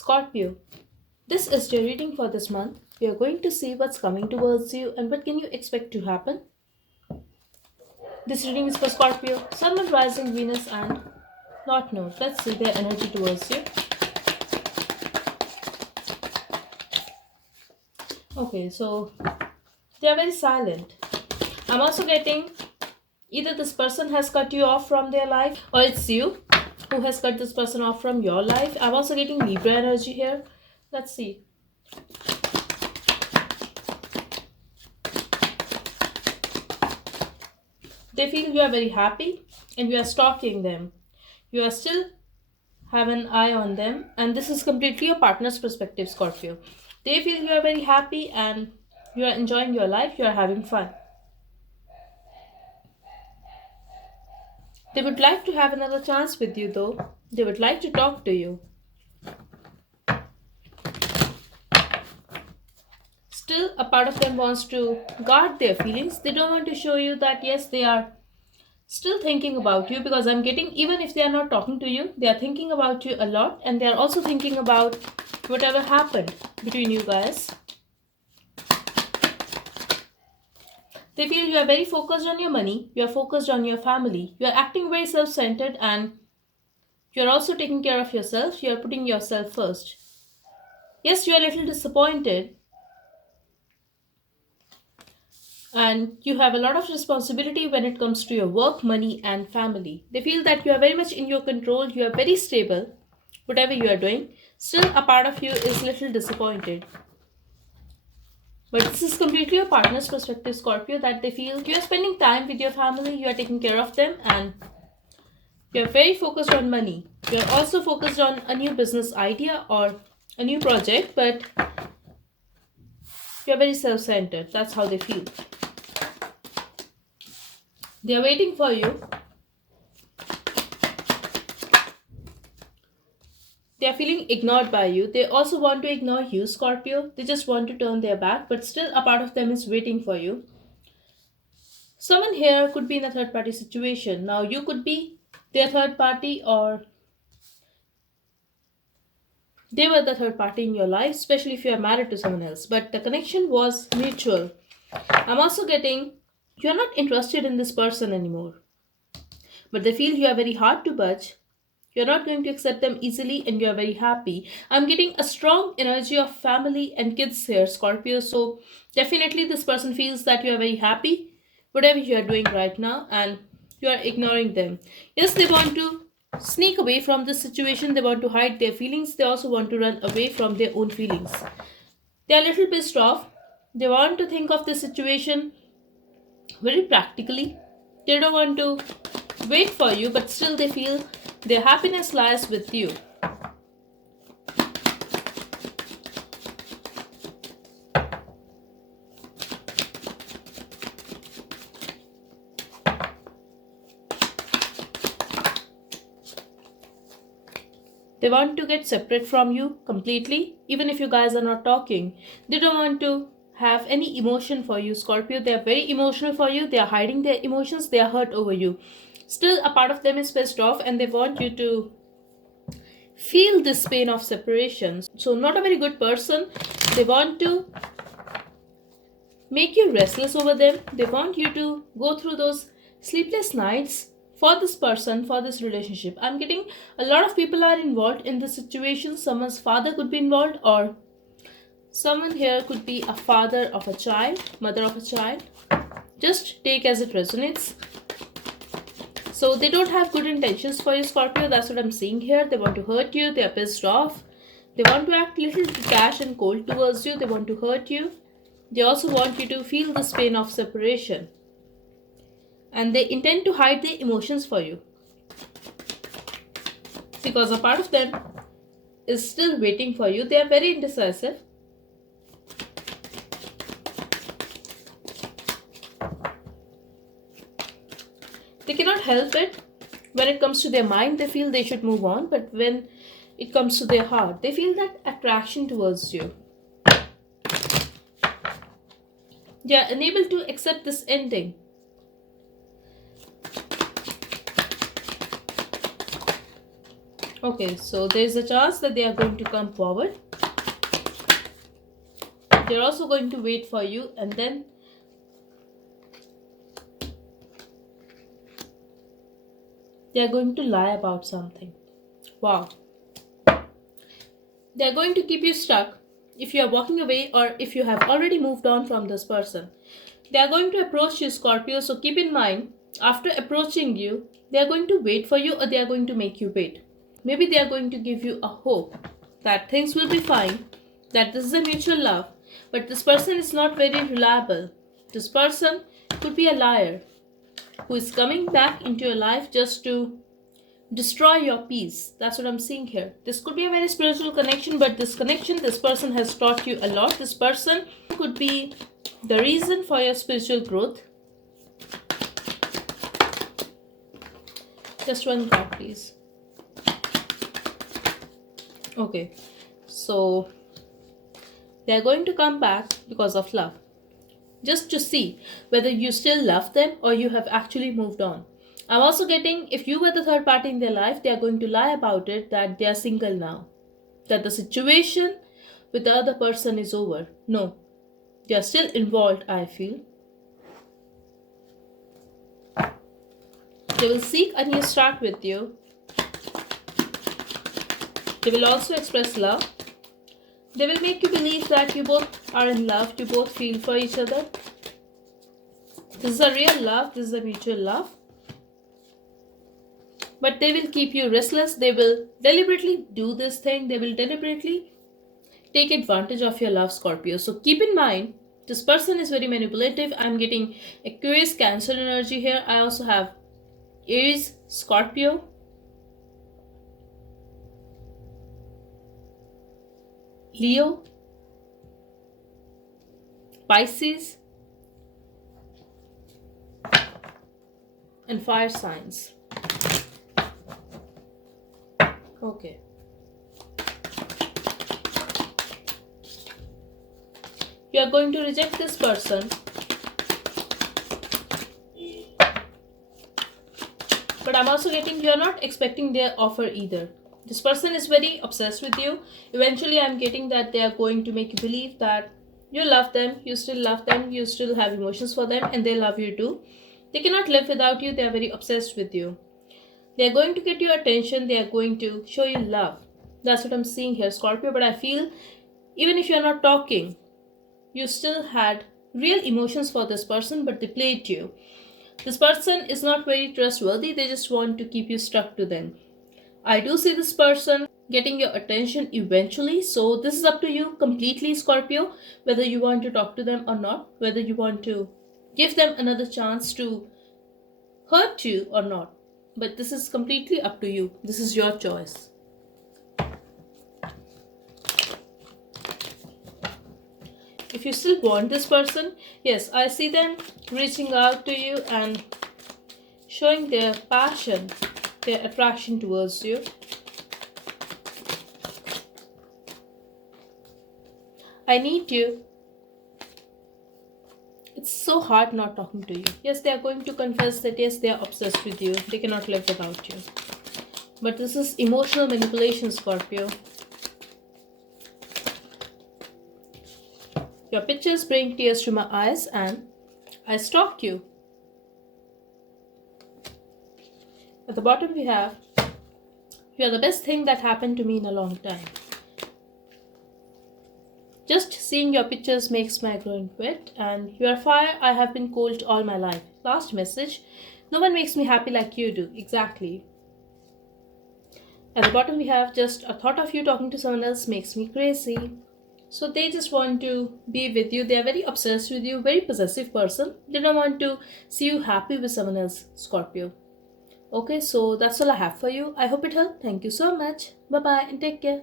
Scorpio, this is your reading for this month. We are going to see what's coming towards you and what can you expect to happen. This reading is for Scorpio, Sun, Moon, Rising, Venus, and North Node. Let's see their energy towards you. Okay, so they are very silent. I'm also getting either this person has cut you off from their life or it's you who has cut this person off from your life. I'm also getting Libra energy here. Let's see. They feel you are very happy and you are stalking them. You are still have an eye on them, and this is completely your partner's perspective, Scorpio. They feel you are very happy and you are enjoying your life, you are having fun. They would like to have another chance with you though. They would like to talk to you. Still, a part of them wants to guard their feelings. They don't want to show you that yes, they are still thinking about you, because I'm getting, even if they are not talking to you, they are thinking about you a lot, and they are also thinking about whatever happened between you guys. They feel you are very focused on your money, you are focused on your family, you are acting very self centered, and you are also taking care of yourself, you are putting yourself first. Yes, you are a little disappointed, and you have a lot of responsibility when it comes to your work, money, and family. They feel that you are very much in your control, you are very stable, whatever you are doing. Still, a part of you is a little disappointed. But this is completely your partner's perspective, Scorpio, that they feel you are spending time with your family, you are taking care of them, and you are very focused on money. You are also focused on a new business idea or a new project, but you are very self centered. That's how they feel. They are waiting for you. They are feeling ignored by you. They also want to ignore you, Scorpio. They just want to turn their back, but still a part of them is waiting for you. Someone here could be in a third party situation. Now, you could be their third party, or they were the third party in your life, especially if you are married to someone else. But the connection was mutual. I'm also getting you're not interested in this person anymore, but they feel you are very hard to budge. You're not going to accept them easily and you're very happy. I'm getting a strong energy of family and kids here, Scorpio. So, definitely, this person feels that you are very happy, whatever you are doing right now, and you are ignoring them. Yes, they want to sneak away from this situation, they want to hide their feelings, they also want to run away from their own feelings. They are a little pissed off. They want to think of the situation very practically. They don't want to wait for you, but still they feel their happiness lies with you. They want to get separate from you completely, even if you guys are not talking. They don't want to have any emotion for you, Scorpio. They are very emotional for you. They are hiding their emotions. They are hurt over you. Still, a part of them is pissed off and they want you to feel this pain of separation. So, not a very good person. They want to make you restless over them. They want you to go through those sleepless nights for this person, for this relationship. I'm getting a lot of people are involved in this situation. Someone's father could be involved, or someone here could be a father of a child, mother of a child. Just take as it resonates. So they don't have good intentions for you, Scorpio. That's what I'm seeing here. They want to hurt you. They are pissed off. They want to act a little detached and cold towards you. They want to hurt you. They also want you to feel this pain of separation. And they intend to hide their emotions for you, because a part of them is still waiting for you. They are very indecisive. They cannot help it. When it comes to their mind, they feel they should move on, but when it comes to their heart, they feel that attraction towards you. They are unable to accept this ending. Okay, so there's a chance that they are going to come forward. They're also going to wait for you, and then they are going to lie about something. Wow. They are going to keep you stuck if you are walking away or if you have already moved on from this person. They are going to approach you, Scorpio, so keep in mind, after approaching you, they are going to wait for you or they are going to make you wait. Maybe they are going to give you a hope that things will be fine, that this is a mutual love, but this person is not very reliable. This person could be a liar who is coming back into your life just to destroy your peace. That's what I'm seeing here. This could be a very spiritual connection, but this connection, this person has taught you a lot. This person could be the reason for your spiritual growth. Just one card, please. Okay, so they are going to come back because of love, just to see whether you still love them or you have actually moved on. I'm also getting, if you were the third party in their life, they are going to lie about it, that they are single now, that the situation with the other person is over. No, they are still involved, I feel. They will seek a new start with you. They will also express love. They will make you believe that you both are in love, you both feel for each other. This is a real love, this is a mutual love. But they will keep you restless. They will deliberately do this thing. They will deliberately take advantage of your love, Scorpio. So keep in mind, this person is very manipulative. I'm getting Aquarius, Cancer energy here. I also have Aries, Scorpio, Leo, Pisces, and fire signs. Okay. You are going to reject this person. But I'm also getting you are not expecting their offer either. This person is very obsessed with you. Eventually, I'm getting that they are going to make you believe that you love them, you still have emotions for them, and they love you too. They cannot live without you. They are very obsessed with you. They are going to get your attention. They are going to show you love. That's what I'm seeing here, Scorpio. But I feel even if you're not talking, you still had real emotions for this person, but they played you. This person is not very trustworthy. They just want to keep you stuck to them. I do see this person getting your attention eventually. So this is up to you completely, Scorpio, whether you want to talk to them or not, whether you want to give them another chance to hurt you or not. But this is completely up to you. This is your choice. If you still want this person, yes, I see them reaching out to you and showing their passion, their attraction towards you. I need you. It's so hard not talking to you. Yes, they are going to confess that yes, they are obsessed with you. They cannot live without you. But this is emotional manipulation, Scorpio. Your pictures bring tears to my eyes and I stalk you. At the bottom we have, you are the best thing that happened to me in a long time. Just seeing your pictures makes my groin wet, and you are fire, I have been cold all my life. Last message, no one makes me happy like you do. Exactly. At the bottom we have, just a thought of you talking to someone else makes me crazy. So they just want to be with you. They are very obsessed with you, very possessive person. They don't want to see you happy with someone else, Scorpio. Okay, so that's all I have for you. I hope it helped. Thank you so much. Bye bye and take care.